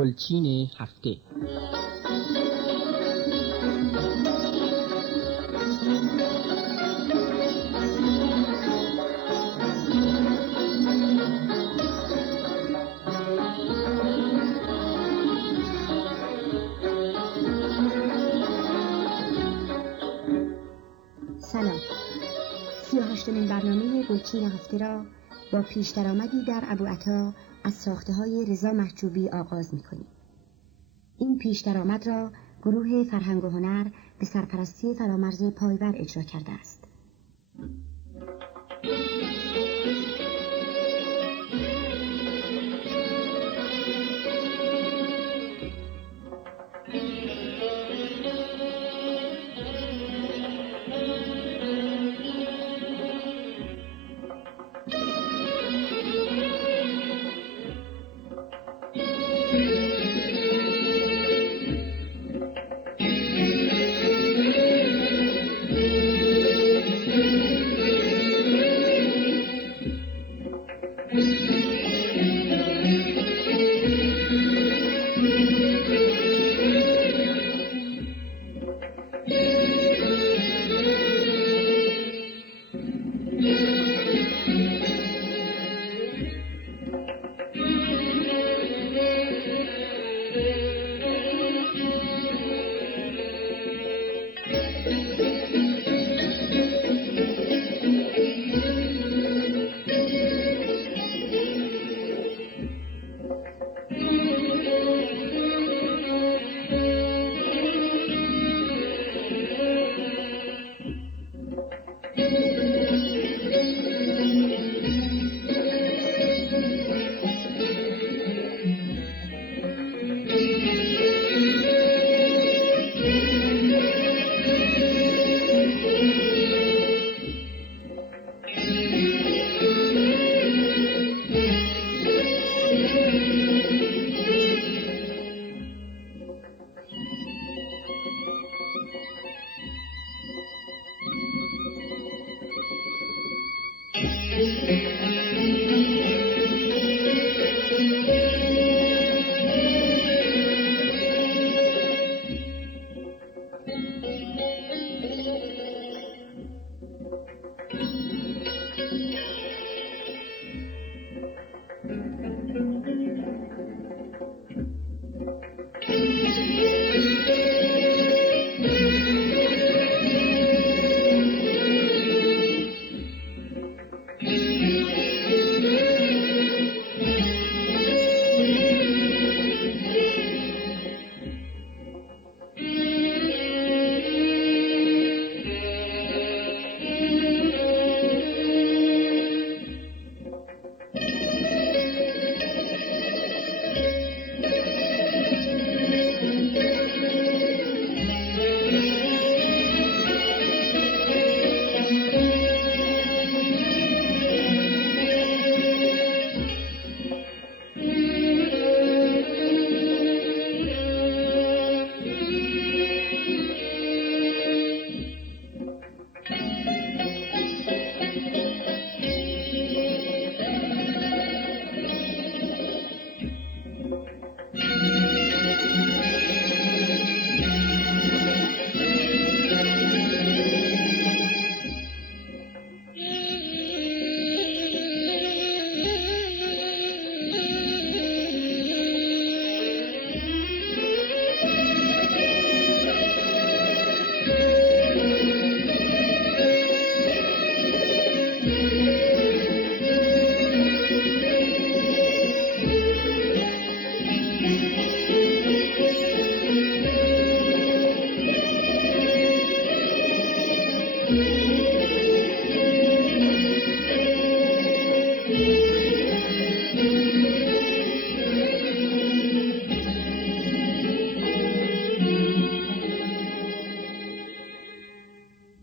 گلچین هفته. سلام. 38مین برنامه گلچین هفته را با پیش درآمدی در ابوعطا از ساخته‌های رضا محجوبی آغاز می‌کنیم. این پیش درآمد را گروه فرهنگ و هنر به سرپرستی فرامرز پایور اجرا کرده است.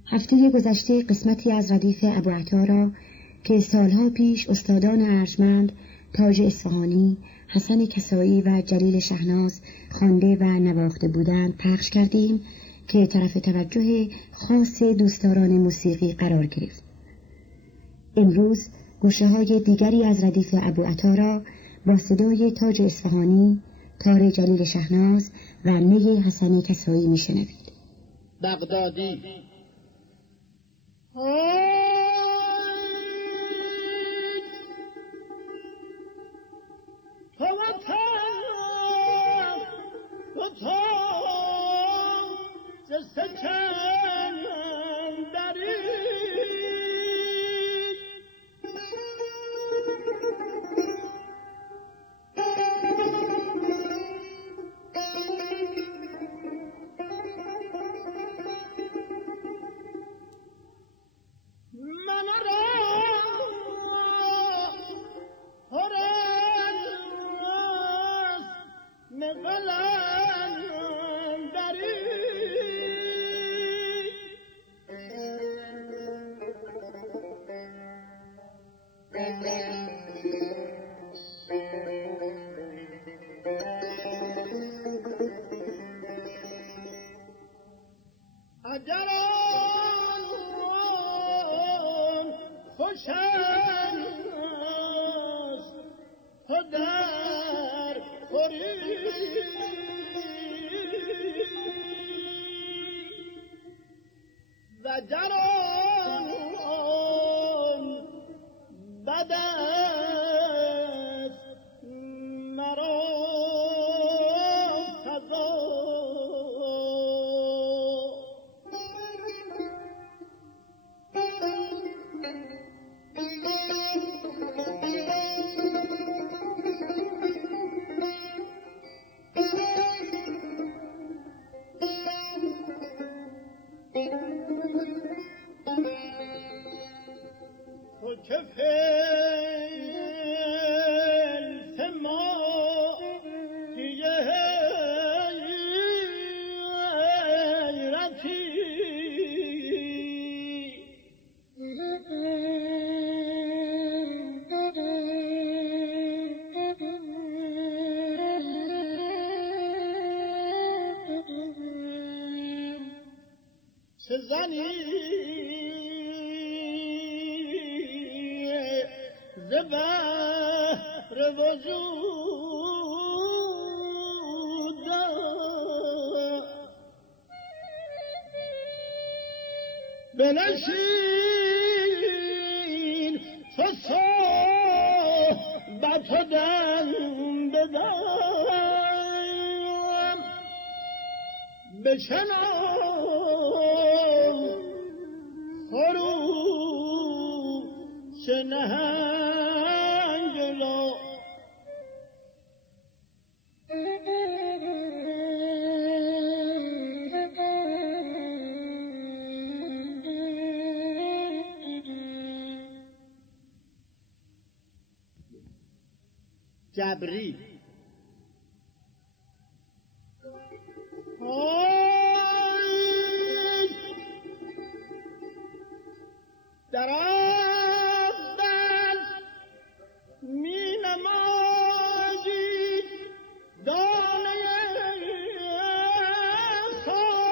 هفته گذشته قسمتی از ردیف ابوعطا را که سالها پیش استادان ارجمند تاج اصفهانی، حسن کسایی و جلیل شهناز خوانده و نواخته بودند پخش کردیم که طرف توجه خاص دوستداران موسیقی قرار گرفت. امروز گوشه‌های دیگری از ردیف ابوعطا را با صدای تاج اصفهانی، تار جلیل شهناز و نی حسن کسایی میشنوید. بغدادی زنی زبر وجود بنشین تو صحبت دن بدم بشنم خروش نهنگ را جبری در اول می نمازی دانه خان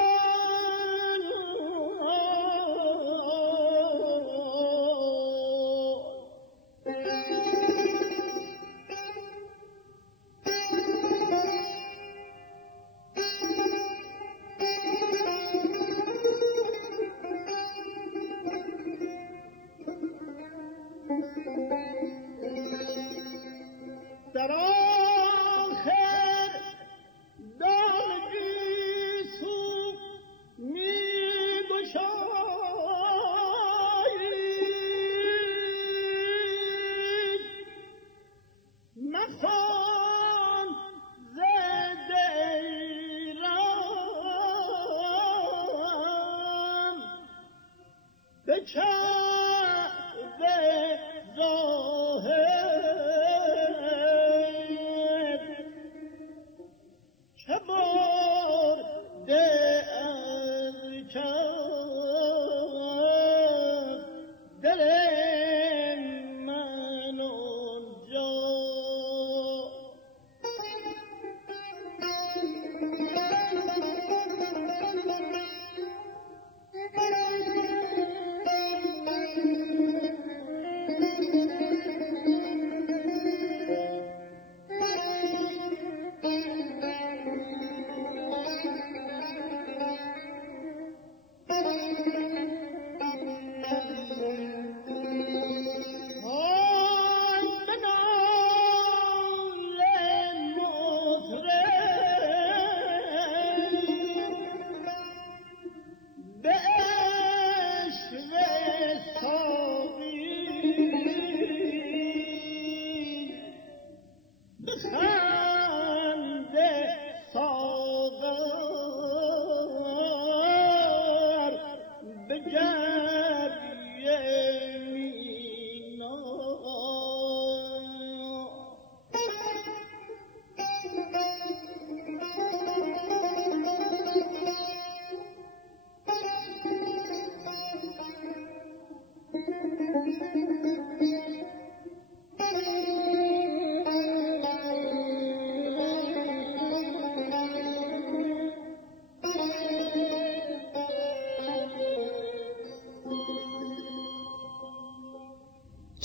در آخر دانگی سو می گشایی مخوان ز دیرم به کعبه ظاهر چه برده از کف دل من اونجا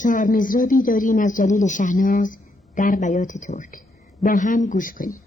4 مضرابی داریم از جلیل شهناز در بیات ترک. با هم گوش کنیم.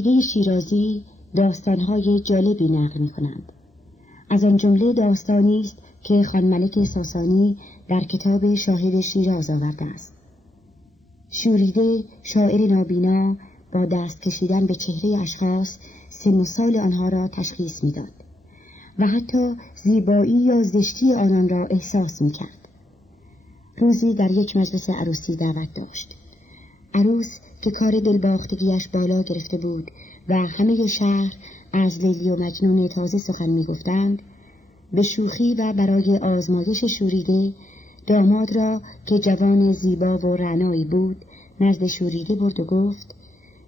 شوریده شیرازی داستانهای جالبی نقل می‌کنند. از آن جمله داستانی است که خان ملک ساسانی در کتاب شاهد شیراز آورده است. شوریده شاعر نابینا با دست کشیدن به چهره اشخاص سن و سال آنها را تشخیص می‌داد و حتی زیبایی یا زشتی آنان را احساس می‌کرد. روزی در یک مجلس عروسی دعوت داشت. عروس که کار دلباختگیش بالا گرفته بود و همه شهر از لیلی و مجنون تازه سخن می‌گفتند، به شوخی و برای آزمایش شوریده داماد را که جوان زیبا و رعنایی بود نزد شوریده برد و گفت: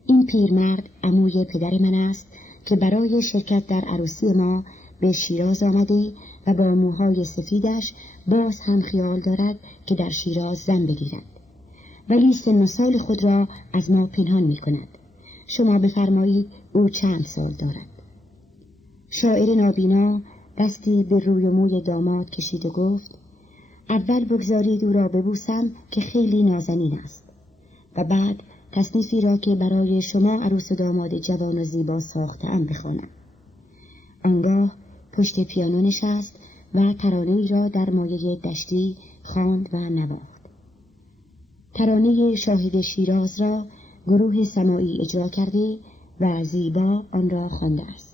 این پیرمرد عموی پدر من است که برای شرکت در عروسی ما به شیراز آمده و با موهای سفیدش باز هم خیال دارد که در شیراز زن بگیرد، ولی سن و سال خود را از ما پنهان می کند. شما بفرمایید او چند سال دارد؟ شاعر نابینا دستی به روی و موی داماد کشید و گفت: اول بگذارید او را ببوسم که خیلی نازنین است و بعد تصنیفی را که برای شما عروس و داماد جوان و زیبا ساخته‌ام بخوانم. آنگاه پشت پیانو نشست و ترانه‌ای را در مایه دشتی خواند و نواخت. ترانه شاهد شیراز را گروه سماعی اجرا کرده و زیبا آن را خوانده است.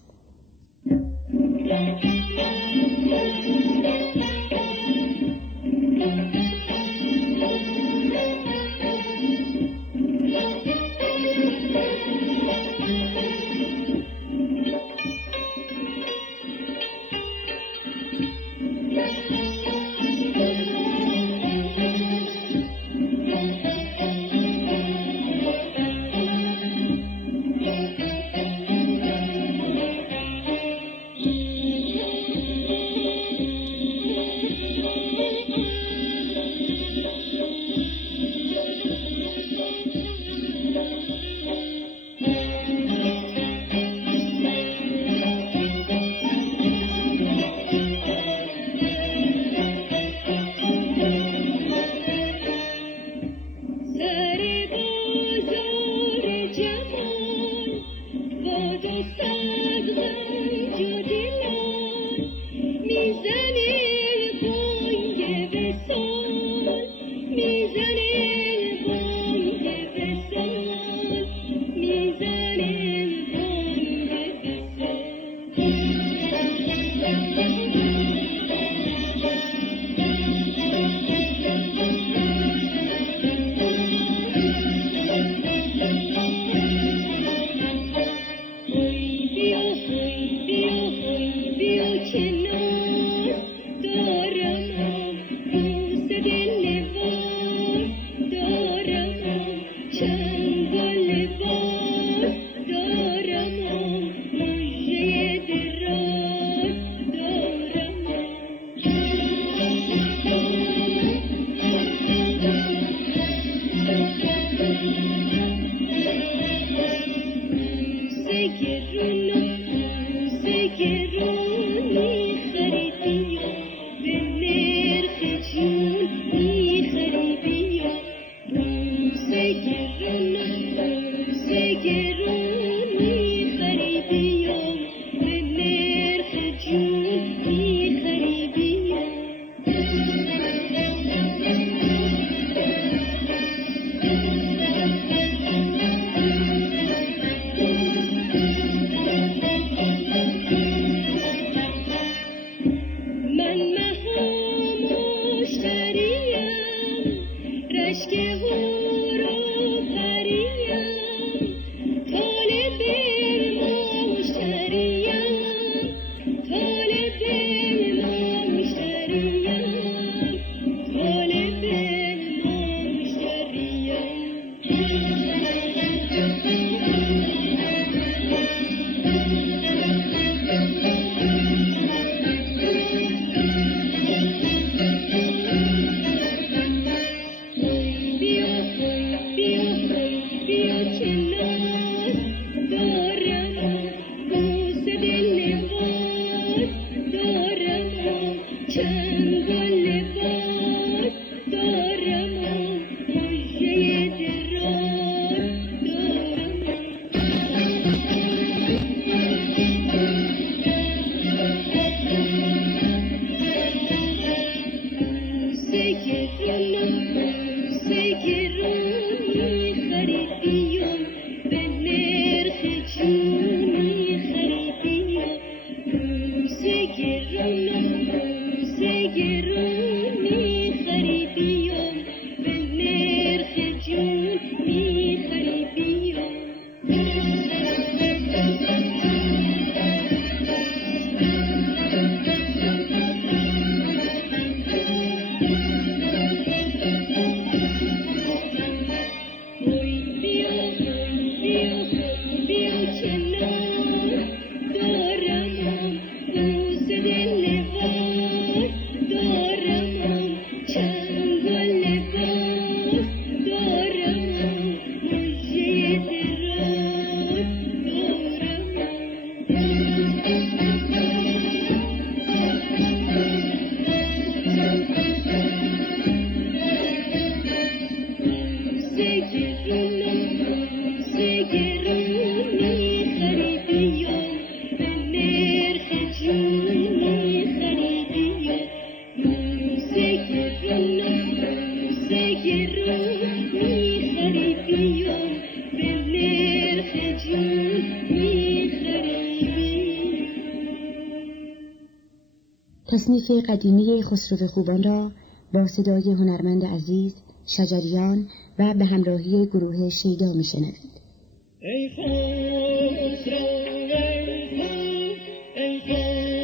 تصنیف قدیمی خسرو خوبان را با صدای هنرمند عزیز شجریان و به همراهی گروه شیدا میشنوید. ای خسرو ای خسرو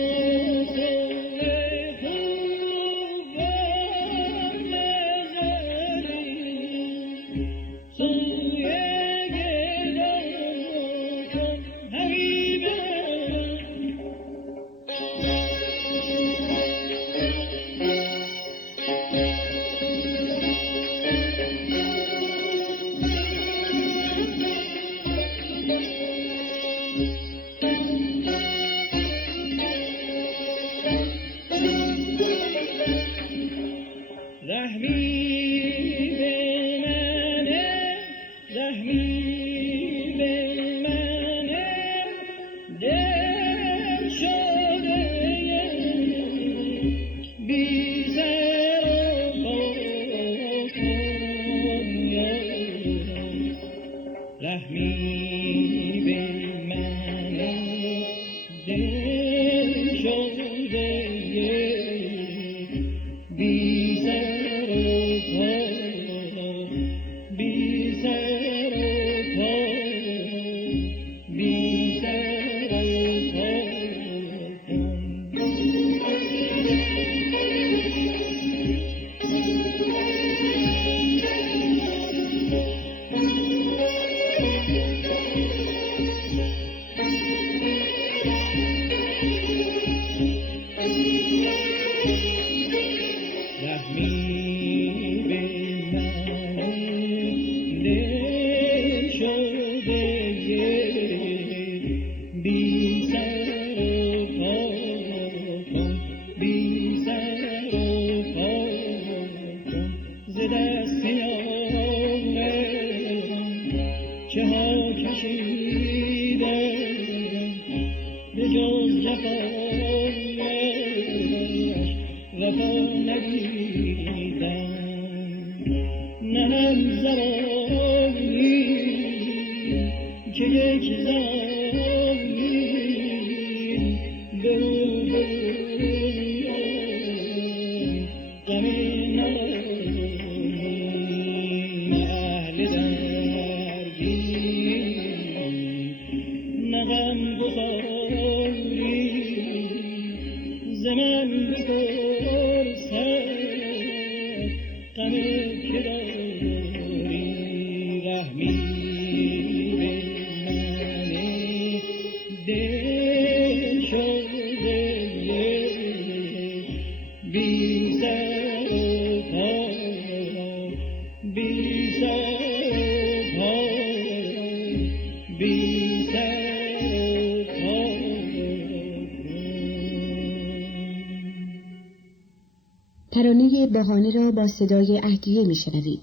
ترانه بهانه را با صدای اهدیه میشنوید.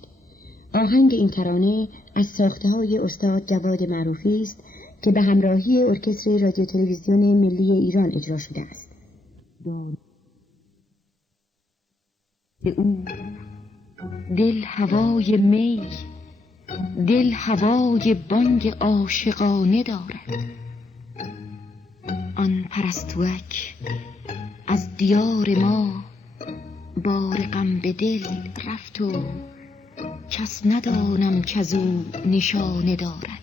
آهنگ این ترانه از ساخته‌های استاد جواد معروفی است که به همراهی ارکستر رادیو تلویزیون ملی ایران اجرا شده است. به او دل هوای می، دل هوای بانگ عاشقانه دارد. آن پرستوک از دیار ما بار غم به دل رفت و کس ندانم کز او نشانه دارد.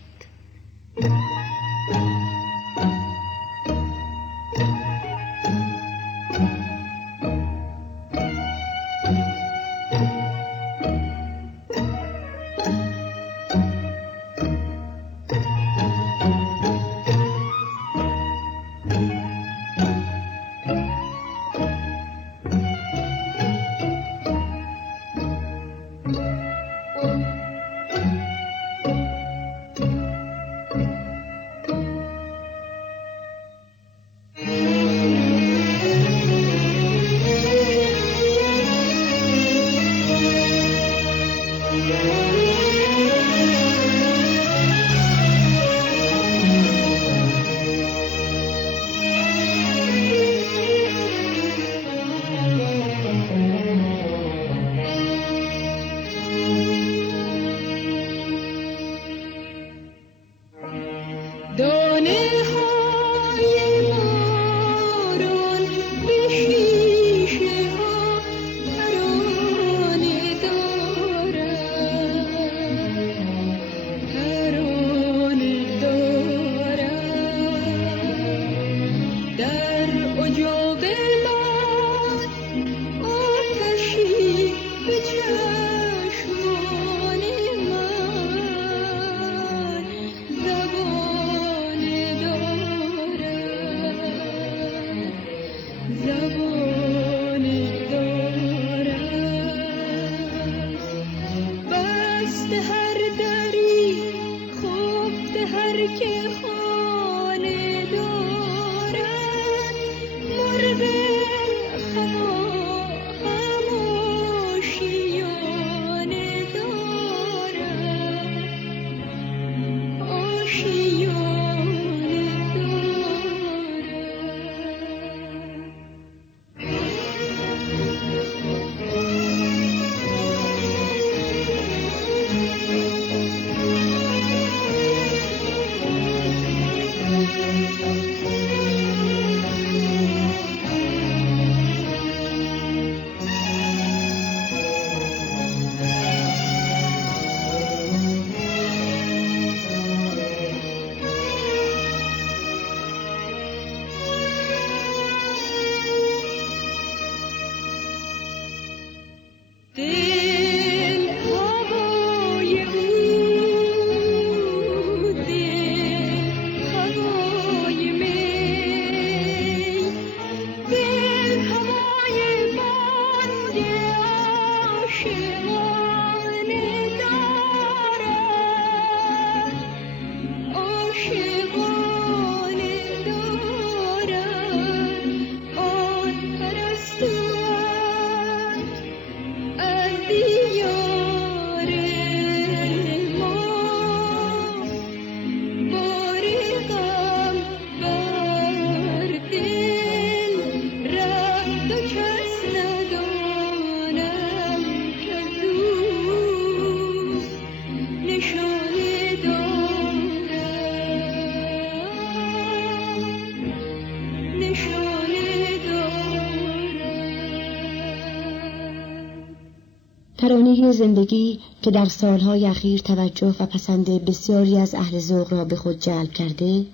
ترانه زندگی که در سالهای اخیر توجه و پسند بسیاری از اهل ذوق را به خود جلب کرده،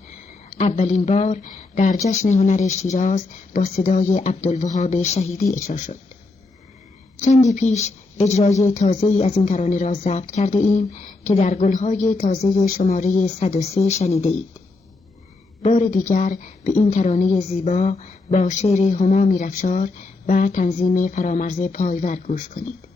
اولین بار در جشن هنر شیراز با صدای عبدالوهاب شهیدی اجرا شد. چندی پیش اجرای تازه‌ای از این ترانه را ضبط کرده ایم که در گلهای تازه شماره 103 شنیده اید. بار دیگر به این ترانه زیبا با شعر هما میرافشار و تنظیم فرامرز پایور گوش کنید.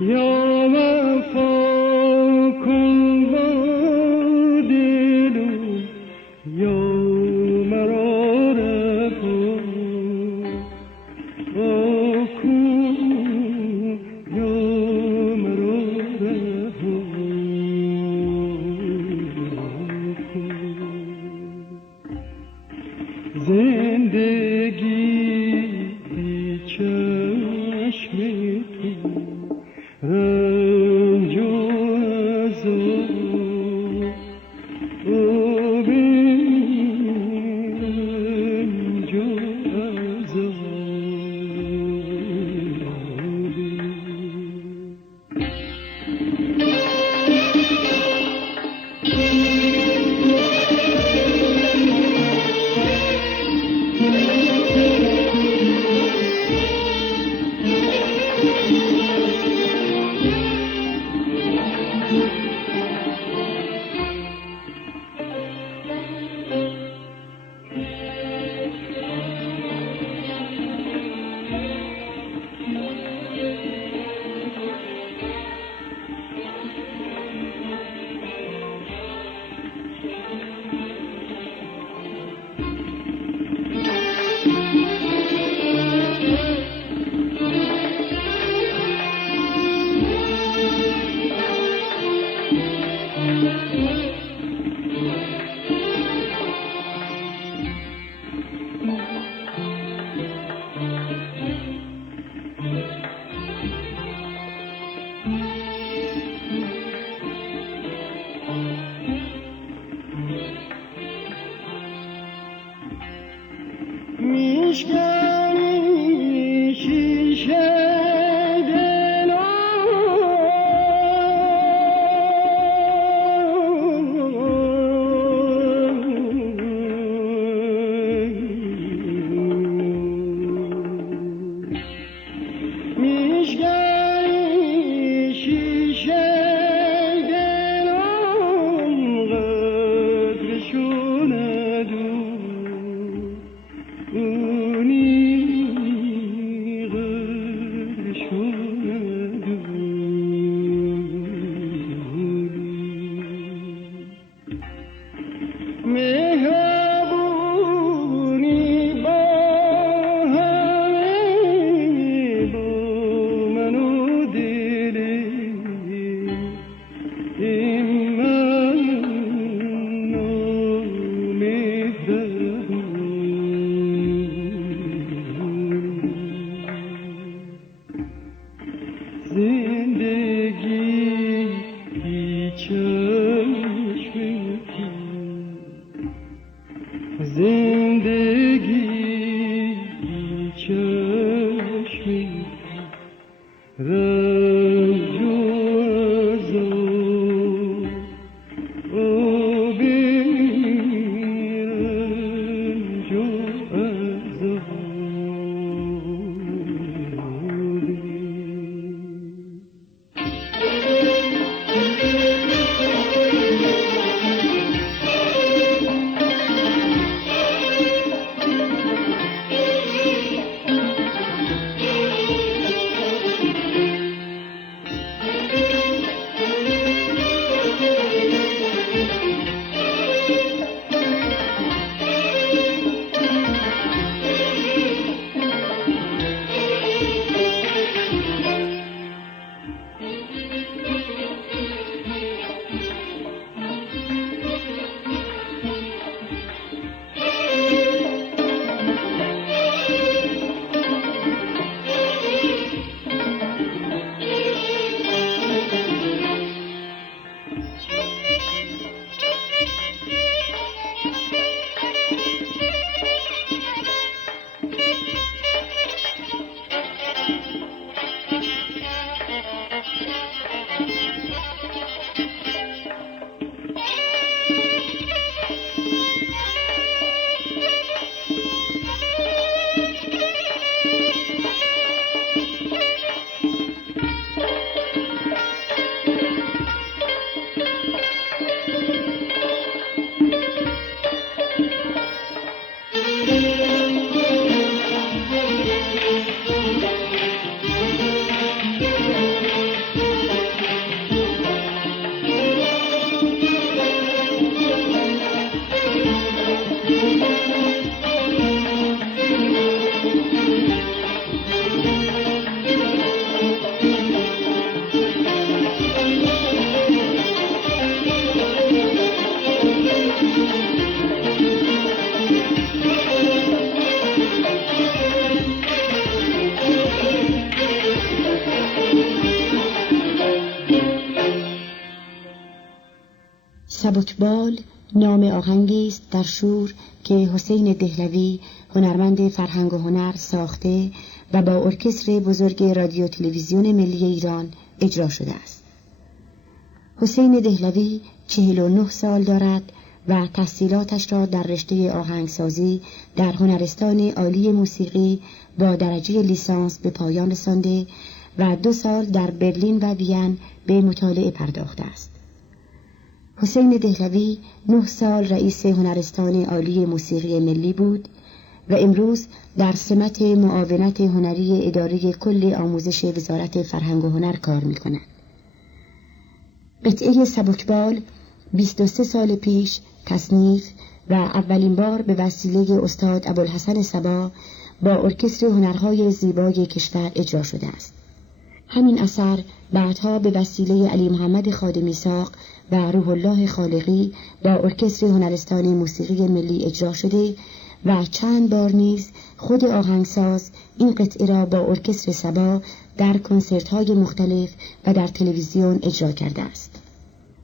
یا وفا سبکبال نام آهنگی است در شور که حسین دهلوی هنرمند فرهنگ و هنر ساخته و با ارکستر بزرگ رادیو تلویزیون ملی ایران اجرا شده است. حسین دهلوی 49 سال دارد و تحصیلاتش را در رشته آهنگسازی در هنرستان عالی موسیقی با درجه لیسانس به پایان رسانده و 2 سال در برلین و وین به مطالعه پرداخته است. حسین دهلوی 9 سال رئیس هنرستان عالی موسیقی ملی بود و امروز در سمت معاونت هنری اداره کل آموزش وزارت فرهنگ و هنر کار می‌کند. قطعه سبکبال 23 سال پیش تصنیف و اولین بار به وسیله استاد ابوالحسن صبا با ارکستر هنرهای زیبای کشور اجرا شده است. همین اثر بعدها به وسیله علی محمد خادمیساق و روح الله خالقی با ارکستر هنرستان موسیقی ملی اجرا شده و چند بار نیز خود آهنگساز این قطعه را با ارکستر صبا در کنسرت‌های مختلف و در تلویزیون اجرا کرده است.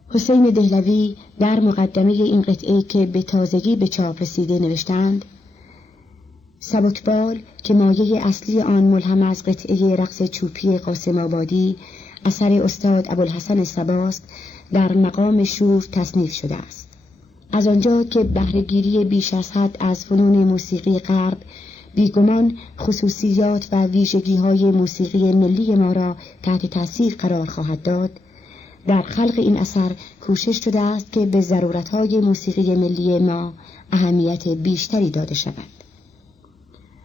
حسین دهلوی در مقدمه این قطعه که به تازگی به چاپ رسیده نوشتند: سبکبال که مایه اصلی آن ملهم از قطعه رقص چوپی قاسم آبادی اثر استاد ابوالحسن صباست در مقام شور تصنیف شده است. از آنجا که بهره‌گیری بیش از حد از فنون موسیقی غرب بیگمان خصوصیات و ویژگی‌های موسیقی ملی ما را تحت تاثیر قرار خواهد داد، در خلق این اثر کوشش شده است که به ضرورت‌های موسیقی ملی ما اهمیت بیشتری داده شود.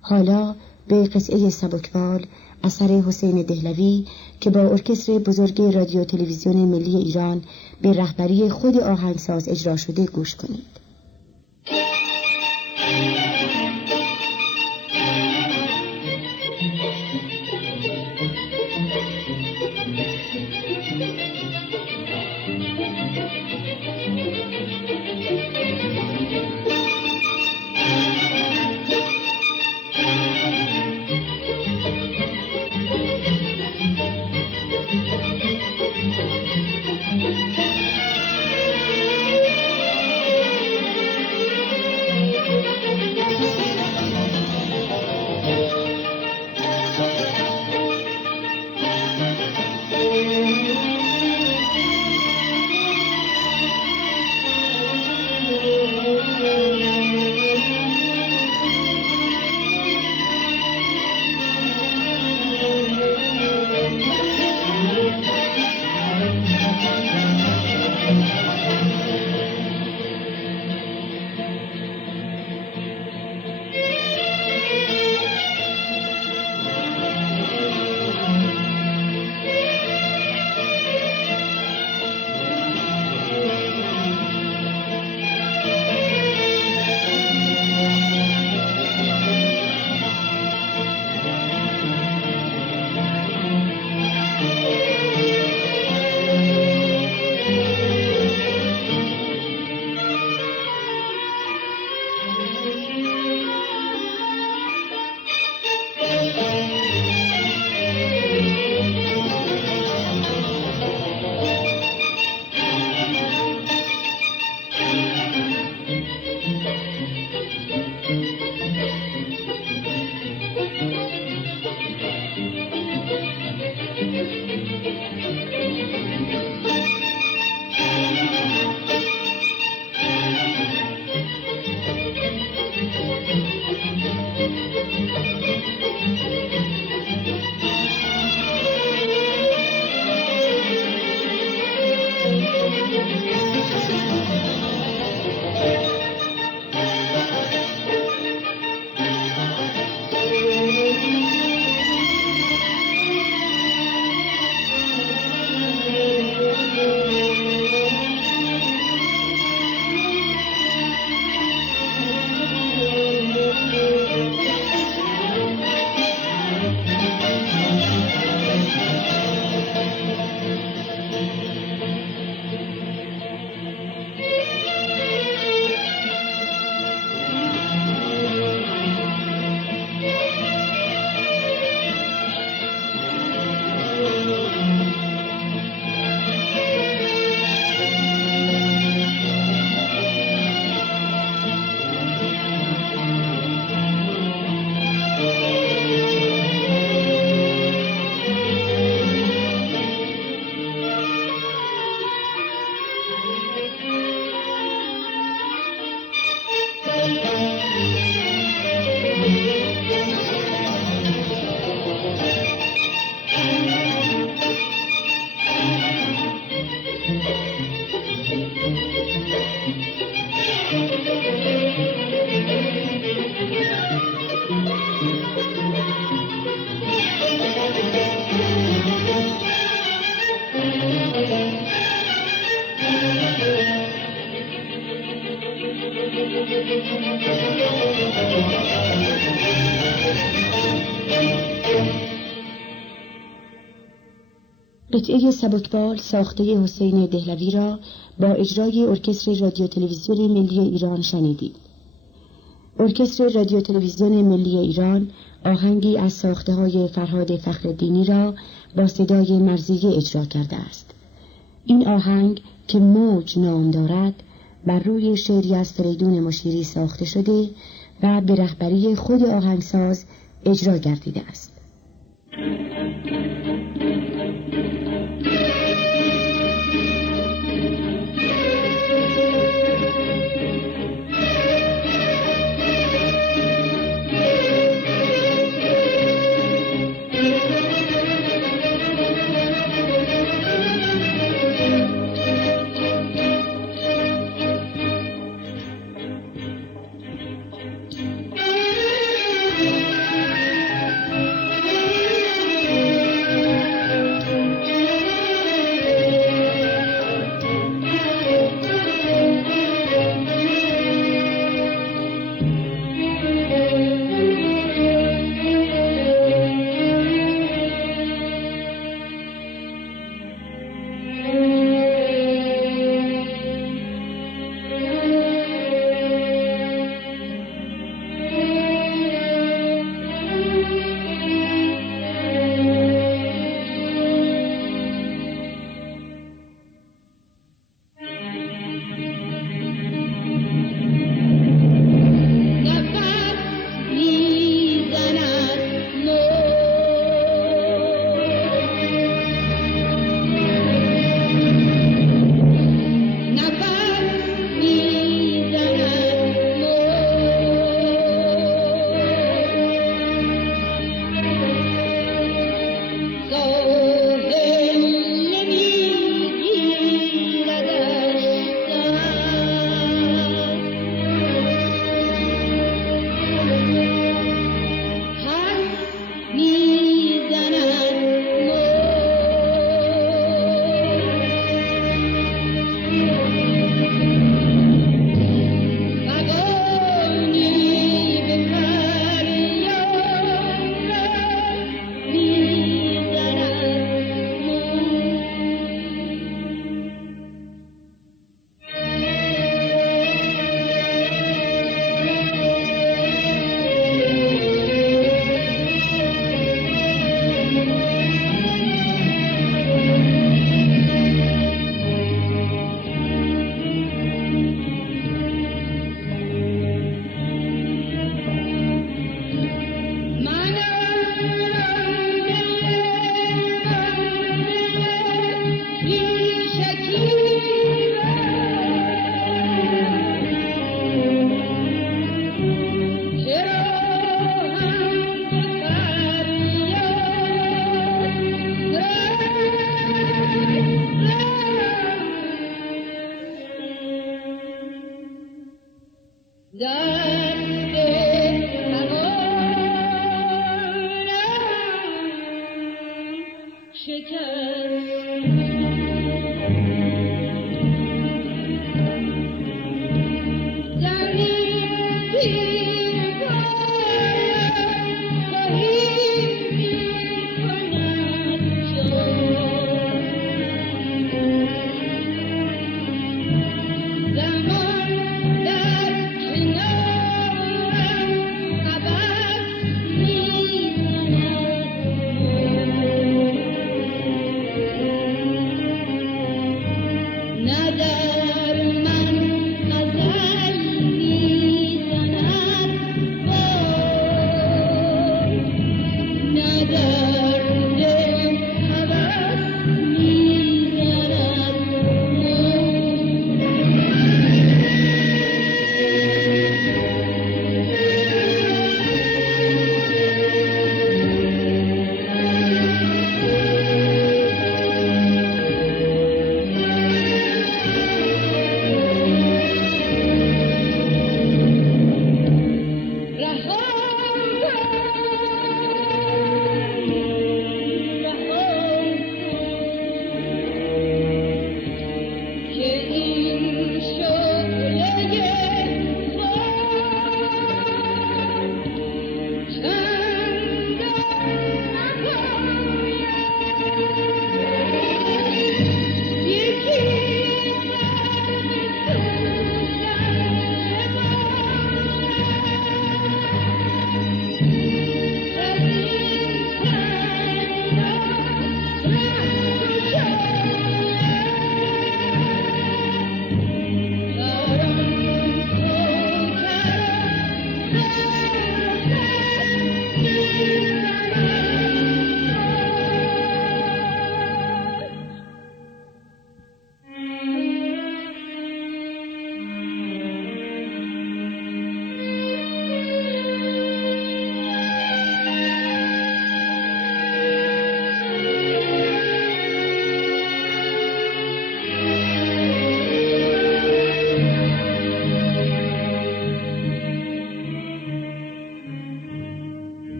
حالا به قطعه سبکبال اثر حسین دهلوی که با ارکستر بزرگ رادیو تلویزیون ملی ایران به رهبری خود آهنگساز اجرا شده گوش کنید. قطعه سبکبال ساخته حسین دهلوی را با اجرای ارکستر رادیو تلویزیون ملی ایران شنیدید. ارکستر رادیو تلویزیون ملی ایران آهنگی از ساخته‌های فرهاد فخرالدینی را با صدای مرزیه اجرا کرده است. این آهنگ که موج نام دارد بر روی شعری از فریدون مشیری ساخته شده و به رهبری خود آهنگساز اجرا گردیده است.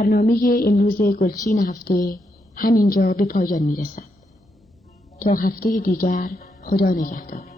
برنامه امروز گلچین هفته همینجا به پایان میرسد. تا هفته دیگر، خدا نگهدار.